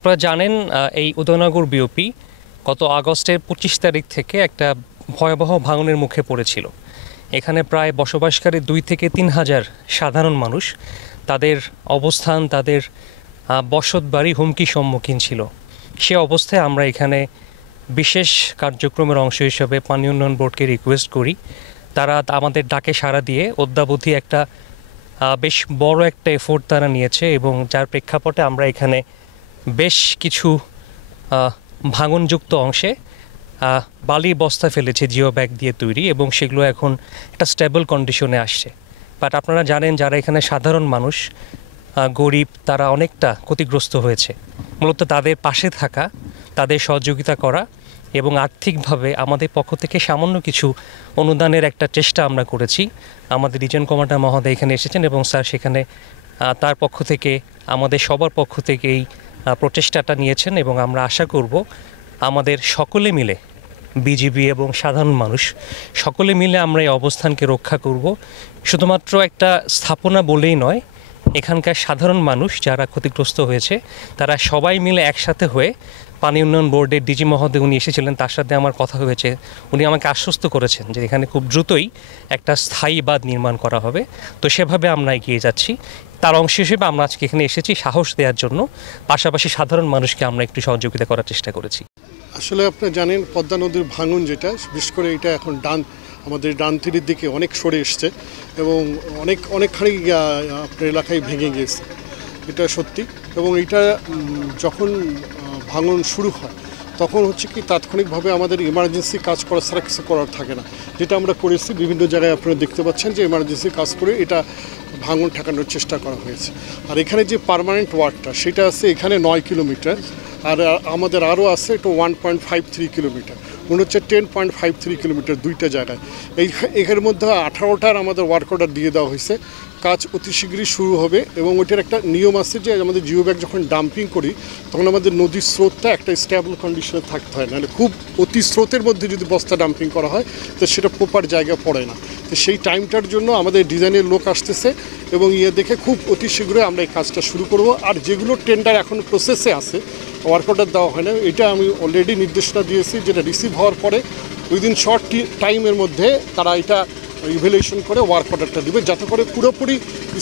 আপনারা জানেন এই উদয়নগর বিওপি গত আগস্টের ২৫ তারিখ থেকে একটা ভয়াবহ ভাঙনের মুখে পড়েছিল। এখানে প্রায় বসবাসকারী ২ থেকে ৩ হাজার সাধারণ মানুষ, তাদের অবস্থান, তাদের বসতবাড়ি হুমকির সম্মুখীন ছিল। সে অবস্থায় আমরা এখানে বিশেষ কার্যক্রমের অংশ হিসেবে পানি উন্নয়ন বোর্ডকে রিকোয়েস্ট করি। তারা আমাদের ডাকে সাড়া দিয়ে অদ্যাবধি একটা বেশ বড় একটা এফোর্ট তারা নিয়েছে এবং যার প্রেক্ষাপটে আমরা এখানে বেশ কিছু ভাঙনযুক্ত অংশে বালি বস্তা ফেলেছে জিও ব্যাগ দিয়ে তৈরি, এবং সেগুলো এখন একটা স্টেবল কন্ডিশনে আসছে। বাট আপনারা জানেন যারা এখানে সাধারণ মানুষ, গরিব, তারা অনেকটা ক্ষতিগ্রস্ত হয়েছে। মূলত তাদের পাশে থাকা, তাদের সহযোগিতা করা এবং আর্থিকভাবে আমাদের পক্ষ থেকে সামান্য কিছু অনুদানের একটা চেষ্টা আমরা করেছি। আমাদের রিজন কমান্ডার মহোদয় এখানে এসেছেন এবং স্যার সেখানে তার পক্ষ থেকে, আমাদের সবার পক্ষ থেকে এই প্রচেষ্টাটা নিয়েছেন এবং আমরা আশা করব আমাদের সকলে মিলে, বিজিবি এবং সাধারণ মানুষ সকলে মিলে আমরা এই অবস্থানকে রক্ষা করব। শুধুমাত্র একটা স্থাপনা বলেই নয়, এখানকার সাধারণ মানুষ যারা ক্ষতিগ্রস্ত হয়েছে তারা সবাই মিলে একসাথে হয়ে, পানি উন্নয়ন বোর্ডের ডিজি মহোদয় উনি এসেছিলেন, তার সাথে আমার কথা হয়েছে, উনি আমাকে আশ্বস্ত করেছেন যে এখানে খুব দ্রুতই একটা স্থায়ী বাঁধ নির্মাণ করা হবে। তো সেভাবে আমরা এগিয়ে যাচ্ছি। তার অংশ হিসেবে আমরা আজকে এখানে এসেছি সাহস দেওয়ার জন্য, পাশাপাশি সাধারণ মানুষকে আমরা একটু সহযোগিতা করার চেষ্টা করেছি। আসলে আপনারা জানেন পদ্মা নদীর ভাঙন যেটা, বিশেষ করে এটা এখন আমাদের ডান তীরের দিকে অনেক সরে এসছে এবং অনেকখানি আপনার এলাকায় ভেঙে গিয়েছে, এটা সত্যি। এবং এটা যখন ভাঙন শুরু হয় তখন হচ্ছে কি তাৎক্ষণিকভাবে আমাদের ইমার্জেন্সি কাজ করা ছাড়া কিছু করার থাকে না, যেটা আমরা করেছি। বিভিন্ন জায়গায় আপনারা দেখতে পাচ্ছেন যে ইমার্জেন্সি কাজ করে এটা ভাঙন ঠেকানোর চেষ্টা করা হয়েছে। আর এখানে যে পার্মানেন্ট ওয়ার্কটা সেটা আছে এখানে 9 কিলোমিটার, আর আমাদের আরও আছে একটু 1.53 কিলোমিটার, মনে হচ্ছে 10.53 কিলোমিটার দুইটা জায়গায়। এর মধ্যে 18টার আমাদের ওয়ার্ক অর্ডার দিয়ে দেওয়া হয়েছে। কাজ অতি শীঘ্রই শুরু হবে এবং ওইটার একটা নিয়ম আছে যে আমাদের জিও ব্যাগ যখন ডাম্পিং করি তখন আমাদের নদীর স্রোতটা একটা স্টেবল কন্ডিশনে থাকতে হয়, নাহলে খুব অতি স্রোতের মধ্যে যদি বস্তা ডাম্পিং করা হয় তো সেটা প্রপার জায়গায় পড়ে না। তো সেই টাইমটার জন্য আমাদের ডিজাইনের লোক আসতেছে এবং দেখে খুব অতি শীঘ্রই আমরা এই কাজটা শুরু করব। আর যেগুলো টেন্ডার এখন প্রসেসে আছে, ওয়ার্ক অর্ডার দেওয়া হয় না, এটা আমি অলরেডি নির্দেশনা দিয়েছি যেটা রিসিভ হওয়ার পরে উইদিন শর্ট টাইমের মধ্যে তারা এটা ইভ্যালুয়েশন করে ওয়ার্ক অর্ডারটা দেবে, যাতে করে পুরোপুরি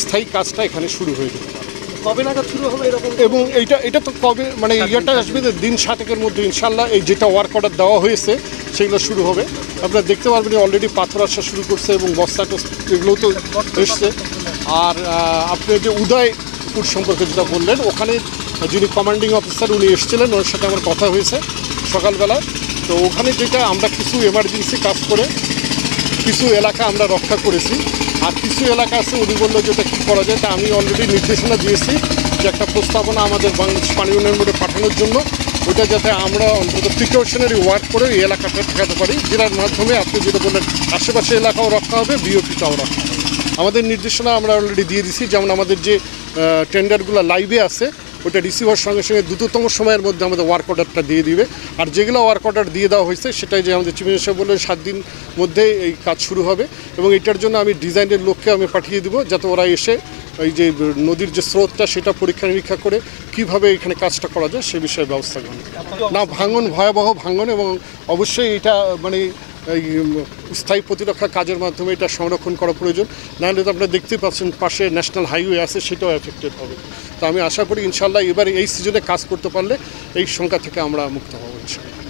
স্থায়ী কাজটা এখানে শুরু হয়ে যেতে পারে। কবে নাগাদ শুরু হবে এরকম? এবং এটা তো কবে, মানে ইয়েটা আসবে দিন 7-এর মধ্যে ইনশাল্লাহ এই যেটা ওয়ার্ক অর্ডার দেওয়া হয়েছে সেগুলো শুরু হবে। আপনারা দেখতে পারবেন অলরেডি পাথর আসা শুরু করছে এবং বস্তাটা এগুলোও তো এসছে। আর আপনি যে উদয়পুর সম্পর্কে যেটা বললেন, ওখানে যিনি কমান্ডিং অফিসার উনি এসেছিলেন, ওর সাথে আমার কথা হয়েছে সকালবেলা। তো ওখানে যেটা আমরা কিছু এমার্জেন্সি কাজ করে কিছু এলাকা আমরা রক্ষা করেছি, আর কিছু এলাকা আছে উনি বললো যেটা কী করা যায়, তা আমি অলরেডি নির্দেশনা দিয়েছি যে একটা প্রস্তাবনা আমাদের বাংলাদেশ পানি উন্নয়ন বোর্ডে পাঠানোর জন্য, ওইটা যাতে আমরা অন্তত প্রিকশনারি ওয়ার্ক করে এই এলাকাটা ঠেকাতে পারি, যেটার মাধ্যমে আপনি যেটা বললেন আশেপাশে এলাকাও রক্ষা হবে, বিওপিটাও রক্ষা হবে। আমাদের নির্দেশনা আমরা অলরেডি দিয়ে দিছি। যেমন আমাদের যে টেন্ডারগুলো লাইভে আছে ওটা রিসিভার সঙ্গে সঙ্গে দ্রুততম সময়ের মধ্যে আমাদের ওয়ার্ক অর্ডারটা দিয়ে দিবে। আর যেগুলো ওয়ার্ক অর্ডার দিয়ে দেওয়া হয়েছে সেটাই যে আমাদের চিফ মিনিস্টার বললেন 7 দিন মধ্যে এই কাজ শুরু হবে, এবং এটার জন্য আমি ডিজাইনের লোককে আমি পাঠিয়ে দিব যাতে ওরা এসে এই যে নদীর যে স্রোতটা সেটা পরীক্ষা নিরীক্ষা করে কীভাবে এখানে কাজটা করা যায় সে বিষয়ে ব্যবস্থা গ্রহণ না। ভাঙন, ভয়াবহ ভাঙন, এবং অবশ্যই এটা মানে এই স্থায়ী প্রতিরক্ষা কাজের মাধ্যমে এটা সংরক্ষণ করা প্রয়োজন, নাহলে তো আপনারা দেখতেই পাচ্ছেন পাশে ন্যাশনাল হাইওয়ে আছে, সেটাও এফেক্টেড হবে। তো আমি আশা করি ইনশাল্লাহ এবার এই সিজনে কাজ করতে পারলে এই সংখ্যা থেকে আমরা মুক্ত হব ইনশাল্লাহ।